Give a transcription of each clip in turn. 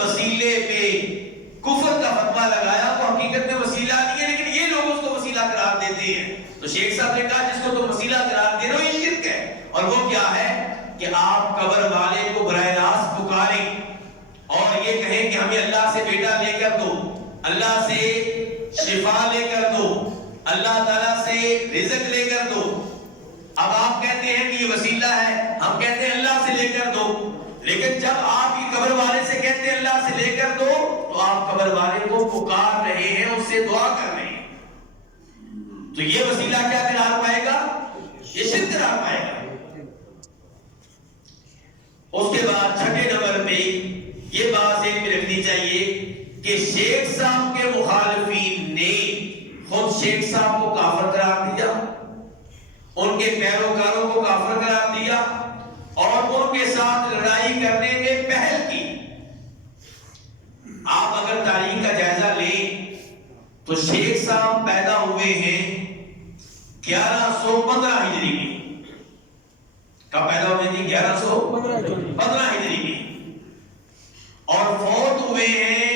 وسیلے پہ کفر کا فتویٰ لگایا وہ حقیقت میں وسیلہ نہیں ہے، لیکن یہ لوگ اس کو وسیلہ قرار دیتے ہیں۔ تو شیخ صاحب نے کہا جس کو تم وسیلہ قرار دے رہے ہو یہ شرک ہے۔ اور وہ کیا ہے کہ آپ قبر والے کو براہ راست پکاریں اور یہ کہیں کہ ہمیں اللہ سے بیٹا لے کر دو، اللہ سے شفا لے کر دو، اللہ تعالیٰ سے رزق لے کر دو۔ اب آپ کہتے ہیں کہ یہ وسیلہ ہے، ہم کہتے ہیں اللہ سے لے کر دو، لیکن جب آپ یہ قبر والے سے کہتے ہیں اللہ سے لے کر دو تو آپ قبر والے کو پکار رہے ہیں، اس سے دعا کر رہے ہیں، تو یہ وسیلہ کیا قرار پائے گا؟ یہ شرک قرار پائے گا۔ اس کے بعد چھٹے نمبر پہ یہ بات ذہن میں رکھنی چاہیے کہ شیخ صاحب کے مخالفین نے خود شیخ صاحب کو کافر قرار دیا، ان کے پیروکاروں کو کافر قرار دیا اور ان کے ساتھ لڑائی کرنے میں پہل کی۔ آپ اگر تاریخ کا جائزہ لیں تو شیخ صاحب پیدا ہوئے ہیں 1115 ہجری میں۔ کب پیدا ہوئے تھے؟ 1115 ہجری میں، اور فوت ہوئے ہیں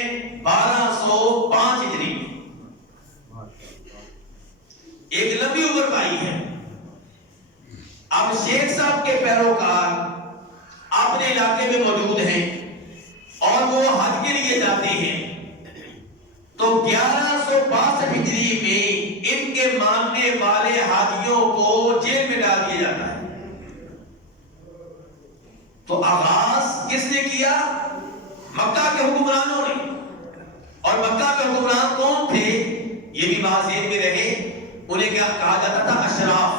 1205 ہجری میں۔ ایک لمبی عمر پائی ہے۔ اب شیخ صاحب کے پیروکار اپنے علاقے میں موجود ہیں اور وہ حج کے لیے جاتے ہیں، تو 1162 ہجری میں ان کے ماننے والے حاجیوں کو جیل میں ڈال دیا جاتا ہے۔ تو آغاز کس نے کیا؟ مکہ کے حکمرانوں نے۔ اور مکہ کے حکمران کون تھے یہ بھی بات ذہن میں رہے، انہیں کیا کہا جاتا تھا؟ اشراف،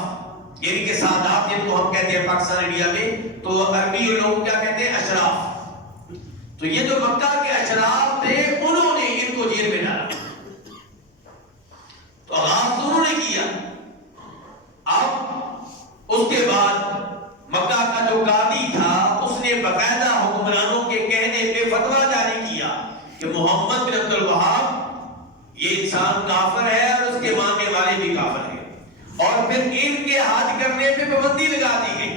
یعنی کہ سادات، جن کو ہم کہتے ہیں پاکستان انڈیا میں، تو عربی لوگ کیا کہتے ہیں؟ اشراف۔ تو یہ جو مکہ کے اشراف تھے انہوں نے ان کو جیل میں ڈالا۔ تو آغاز انہوں نے کیا۔ اب اس کے بعد مکہ کا جو قاضی تھا اس نے باقاعدہ حکمرانوں کے کہنے پہ فتویٰ جاری کیا کہ محمد بن عبد الوہاب یہ انسان کافر ہے اور اس کے ماننے والے بھی کافر ہیں، اور پھر ان کے حج کرنے پہ پابندی لگا دی گئی۔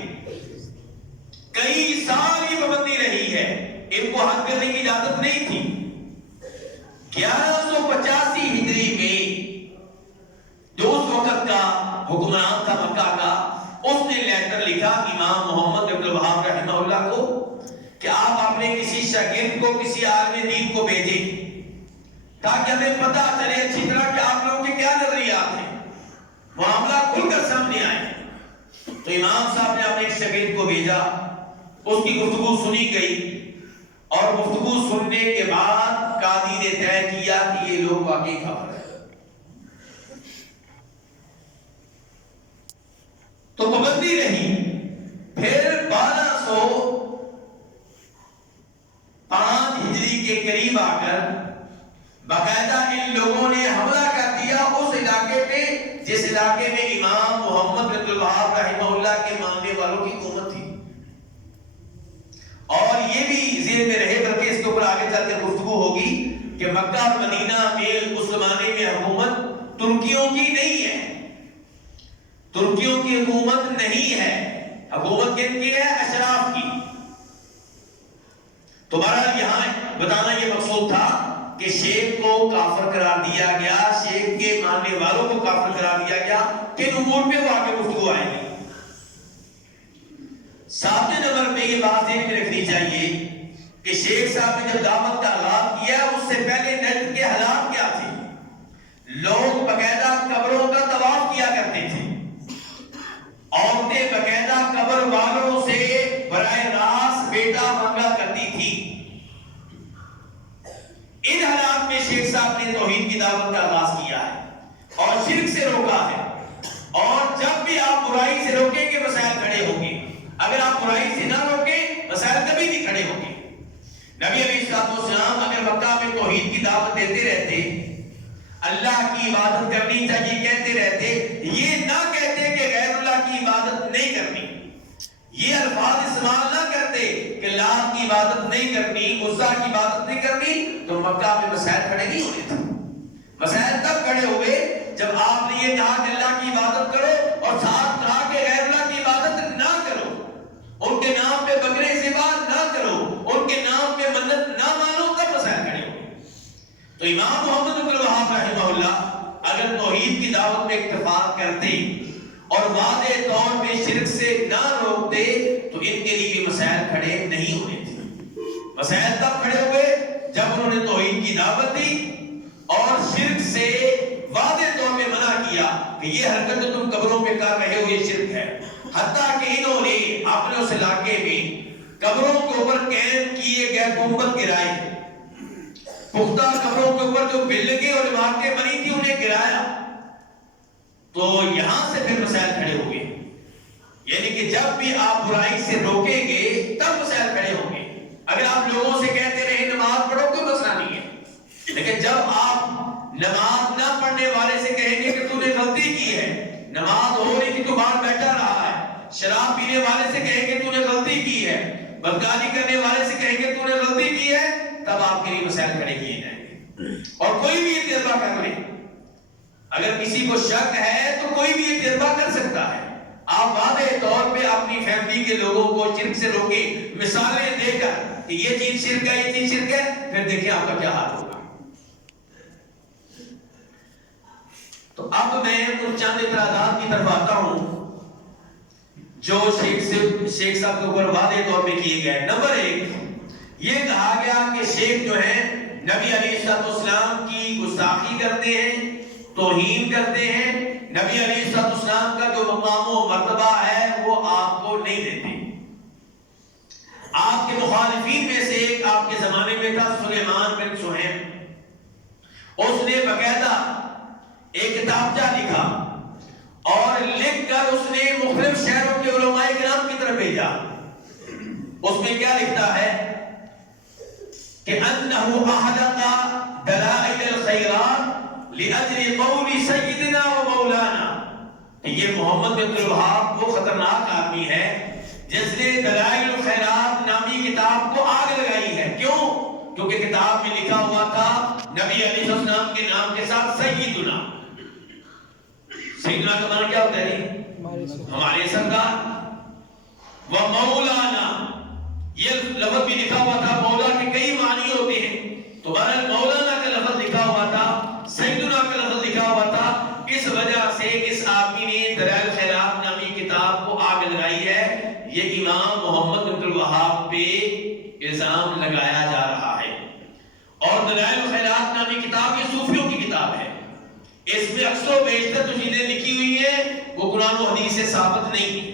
کئی سال یہ پابندی رہی ہے، ان کو حج کرنے کی اجازت نہیں تھی۔ 1185 ہجری میں جو اس وقت کا حکمران تھا مکہ کا، اس نے لیٹر لکھا امام محمد بن عبد الوہاب رحمہ اللہ کو کہ آپ اپنے کسی شاگرد کو، کسی عالم دین کو بھیجیں تاکہ ہمیں پتہ چلے اچھی طرح کہ آپ لوگوں کے کیا نظریات ہیں، معاملہ کھل کر سامنے آئے۔ تو امام صاحب نے اپنے ایک شاگرد کو بھیجا، اس کی گفتگو سنی گئی، اور گفتگو سننے کے بعد قاضی نے طے کیا کہ یہ لوگ واقعی کافر ہیں۔ تو پابندی رہی۔ پھر 1205 ہجری کے قریب آ کر باقاعدہ ان لوگوں نے حملہ کر دیا اس علاقے پہ جس علاقے میں امام محمد بن عبد الوہاب رحمہ اللہ کے ماننے والوں کی حکومت تھی۔ اور یہ بھی ذہن میں رہے، بلکہ اس کے اوپر آگے چل کر گفتگو ہوگی کہ مکہ اور مدینہ میں اس زمانے میں حکومت ترکیوں کی نہیں ہے، ترکیوں کی حکومت نہیں ہے، حکومت کن کی ہے؟ اشراف کی۔ تو بہرحال یہاں بتانا یہ مقصود تھا کہ شیخ کو کافر قرار دیا گیا، شیخ کے ماننے والوں کو کافر قرار دیا گیا، کن امور پہ وہ آگے گفتگو آئے گی۔ 7 نمبر پہ یہ بات ذہن میں رکھنی چاہیے کہ شیخ صاحب نے جب دعوت کا آغاز کیا اس سے پہلے نجد کے حالات کیا تھے؟ لوگ باقاعدہ قبروں کا طواف کیا کرتے تھے، عورتیں باقاعدہ قبر والوں سے براہ راست بیٹا مانگا کرتی تھی۔ ان حالات میں شیخ صاحب نے توحید کی دعوت کا آغاز کیا ہے اور شرک سے روکا ہے، اور جب بھی آپ برائی سے روکیں گے مسائل کھڑے ہوں گے، اگر آپ برائی سے نہ روکیں مسائل کبھی نہیں کھڑے ہوں گے۔ نبی علیہ السلام اگر مکہ میں توحید کی دعوت دیتے رہتے، اللہ کی عبادت کرنی چاہیے کہتے رہتے، یہ نہ کہتے کہ غیر اللہ کی عبادت نہیں کرنی، یہ الفاظ استعمال نہ کرتے کہ لات کی عبادت نہیں کرنی، عزا کی عبادت نہیں کرنی، تو مکہ میں مسائل کھڑے نہیں ہونے تھے۔ مسائل تب کھڑے ہوئے جب آپ نے یہ کہا کہ اللہ کی عبادت کرو اور ساتھ کہا کہ غیر اللہ کی عبادت نہ کرو، ان کے نام پہ بکرے ذبح نہ کرو، ان کے نام پہ منت نہ مانو، تب تو امام محمد بن الوہاب رحمہ اللہ اگر توحید کی دعوت میں اتفاق کرتے اور واضح طور پہ شرک سے نہ روکتے تو ان کے لیے یہ مسائل کھڑے نہیں ہونے تھے۔ مسائل تب کھڑے ہوئے جب انہوں نے توحید کی دعوت دی اور شرک سے واضح طور پہ منع کیا کہ یہ حرکت جو تم قبروں پہ کر رہے ہو یہ شرک ہے۔ حتیٰ کہ انہوں نے اپنے اس علاقے میں قبروں کے اوپر قائم کیے گئے گنبد گرائے، پختہ قبروں کے اوپر جو بلڈنگیں اور عمارتیں بنی تھی انہیں گرایا۔ تو یہاں سے پھر مسائل کھڑے ہو گئے، یعنی کہ جب بھی آپ برائی سے روکیں گے تب مسائل کھڑے ہوں گے۔ اگر آپ لوگوں سے کہتے رہے نماز پڑھو کوئی مسئلہ نہیں ہے، لیکن جب آپ نماز نہ پڑھنے والے سے کہیں گے کہ تو نے غلطی کی ہے، نماز ہو رہی تھی تو باہر بیٹھا رہا ہے، شراب پینے والے سے کہیں گے تو نے غلطی کی ہے، بدکاری کرنے والے سے کہیں گے تو نے غلطی کی ہے، تب آپ کے لیے مسائل کھڑے کیے جائیں گے۔ اور کوئی بھی یہ تجربہ کر لے، اگر کسی کو شک ہے تو کوئی بھی یہ تجربہ کر سکتا ہے۔ آپ واضح طور پہ اپنی فیملی کے لوگوں کو شرک سے روکیں، مثالیں دے کر کہ یہ چیز شرک ہے، یہ چیز شرک ہے، پھر دیکھیں آپ کا کیا حال ہوگا۔ تو اب میں ان چند اعتراضات کی طرف آتا ہوں جو شیخ صاحب کے اوپر واضح طور پہ کیے گئے۔ نمبر 1 یہ کہا گیا کہ شیخ جو ہیں نبی علیہ السلام کی گستاخی کرتے ہیں، توہین کرتے ہیں، نبی علیہ السلام کا جو مقام و مرتبہ ہے وہ آپ کو نہیں دیتے۔ آپ کے مخالفین میں سے ایک آپ کے زمانے میں تھا سلیمان بن سہیم، اس نے باقاعدہ ایک کتابچہ لکھا اور لکھ کر اس نے مختلف شہروں کے علماء کرام کی طرف بھیجا۔ اس میں کیا لکھتا ہے کہ انہو احلق دلائل الخیرات لأجل قول سیدنا و مولانا، کہ یہ محمد بن الوہاب وہ خطرناک آدمی ہے جس نے دلائل الخیرات نامی کتاب کو آگ لگائی ہے۔ کیوں؟ کیونکہ کتاب میں لکھا ہوا تھا نبی علیہ السلام کے نام کے ساتھ سیدنا۔ سیدنا کا معنی کیا ہوتا ہے؟ ہمارے سردار۔ و مولانا، یہ لفظ بھی لکھا ہوا تھا، مولا کے کئی معنی ہوتے ہیں، تو بہرحال مولانا کا لفظ لکھا ہوا تھا، سیدنا کا لفظ لکھا ہوا تھا۔ اس وجہ سے اس آدمی نے دلائل الخیرات نامی کتاب کو آگ لگائی ہے۔ یہ امام محمد بن الوہاب پہ الزام لگایا جا رہا ہے۔ اور دلائل الخیرات نامی کتاب یہ صوفیوں کی کتاب ہے، اس میں اکثر و بیشتر جو چیزیں لکھی ہوئی ہیں وہ قرآن و حدیث سے ثابت نہیں۔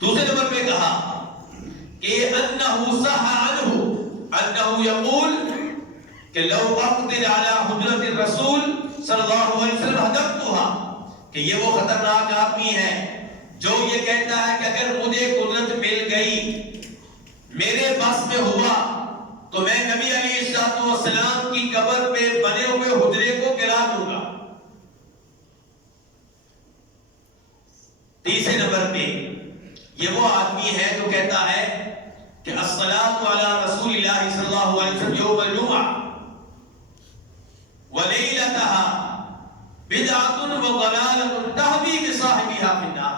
دوسرے نمبر پہ کہا کہ انہو صح عنہ انہو یقول کہ لو اقدر علی حجرت الرسول صلی اللہ علیہ وسلم حدقتها، کہ یہ وہ خطرناک آدمی ہے جو یہ کہتا ہے کہ اگر مجھے قدرت مل گئی، میرے بس میں ہوا، تو میں نبی علیہ السلام کی قبر پہ بنے ہوئے حجرے کو گرا دوں گا۔ تیسرے نمبر پہ یہ وہ آدمی ہے جو کہتا ہے کہ الصلاۃ علی رسول اللہ صلی اللہ علیہ وسلم یوم الجمعہ ولیلتها بدعۃ وضلالۃ تہوی بصاحبها فی النار،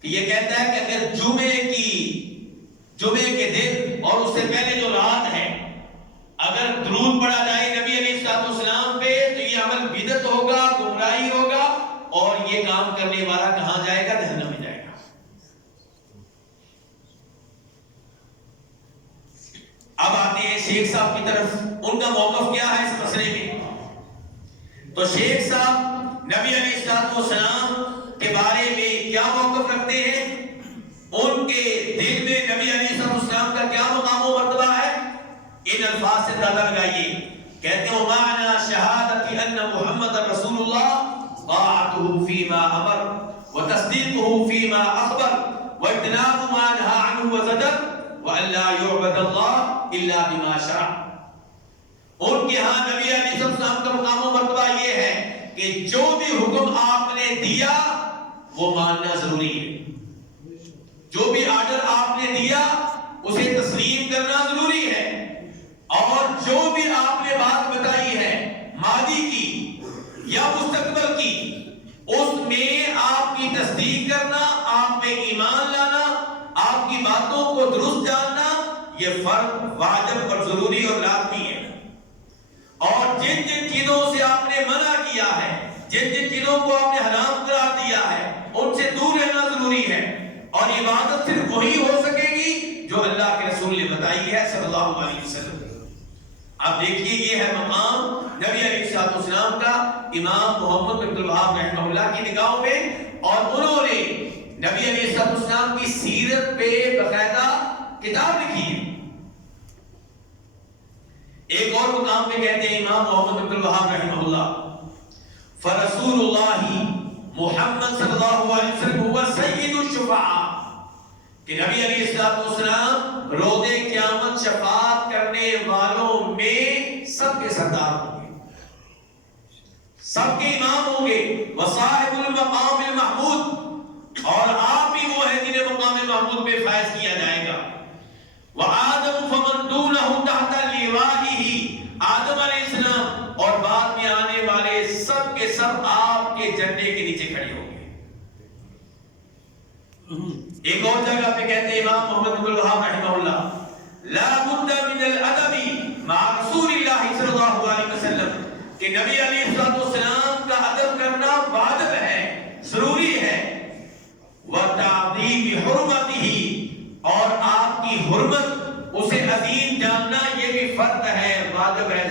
کہ یہ کہتا ہے کہ اگر جمعے کے دن اور اس سے پہلے جو رات ہے اگر درود پڑھا جائے نبی علیہ السلام پہ تو یہ عمل بدعت ہوگا، گمراہی ہوگا، اور یہ کام کرنے والا کہاں جائے گا؟ جہنم میں جائے گا۔ اب آتے ہیں شیخ صاحب کی طرف، ان کا موقف کیا ہے اس مسئلے میں؟ تو شیخ صاحب نبی علیہ السلام کے بارے میں کیا موقف رکھتے ہیں؟ ان کے دل میں نبی علیہ السلام کا کیا مقام و مرتبہ ہے؟ ان الفاظ سے اندازہ لگائیے، کہتے ہیں معنی شہادت ان محمد رسول اللہ طاعته فيما امر وتصديقه فيما اخبر واجتناب ما نهى عنه وزجر وان لا يعبد الله الا بما شرع۔ ان کے ہاں نبی علیہ السلام کا مقام و مرتبہ یہ ہے کہ جو بھی حکم آپ نے دیا وہ ماننا ضروری ہے، جو بھی آرڈر آپ نے دیا اسے تسلیم کرنا ضروری ہے، اور جو بھی آپ نے بات بتائی ہے ماضی کی یا مستقبل کی اس میں آپ کی تصدیق کرنا، آپ میں ایمان لانا، آپ کی باتوں کو درست جاننا، یہ فرض، واجب اور ضروری اور لازمی ہے۔ اور جن جن چیزوں سے آپ نے منع کیا ہے، جن جن چیزوں کو آپ نے حرام قرار دیا ہے، ان سے دور رہنا ضروری ہے۔ اور عبادت صرف وہی ہو سکے گی جو اللہ کے رسول نے بتائی ہے صلی اللہ علیہ وسلم۔ اب دیکھیے یہ ہے مقام نبی علیہ السلام کا امام محمد بن عبد الوہاب رحمہ اللہ کی نگاہوں میں، اور انہوں نے نبی علیہ السلام کی سیرت پہ باقاعدہ کتاب لکھی ہے۔ ایک اور مقام میں کہتے ہیں امام محمد بن عبد الوہاب رحمہ اللہ، فرسول اللہ محمد صلی اللہ علیہ وسلم هو سید الشفعاء، کہ نبی علیہ السلام روز قیامت شفاعت کرنے والوں میں سب کے سردار ہوں گے، سب کے امام ہوں گے، وصاحب المقام المحمود، اور آپ ہی وہ ہیں جنہیں مقام محمود پہ فائز کیا جائے گا۔ وآدم فمن دونه تحت لوائه، آدم علیہ السلام اور بعد میں آنے والے سب کے سب آپ کے جھنڈے کے نیچے کھڑے ہوں گے۔ ایک اور جگہ پہ کہتے ہیں امام محمد بن الوہاب رحمہ اللہ، لا بد من الادب مع رسول اللہ صلی اللہ علیہ وسلم، کہ نبی علیہ السلام کا ادب کرنا واجب ہے، ضروری ہے، وتعظیم حرمتہ، اور آپ کی حرمت، اسے عظیم جاننا یہ بھی فرض ہے، واجب ہے،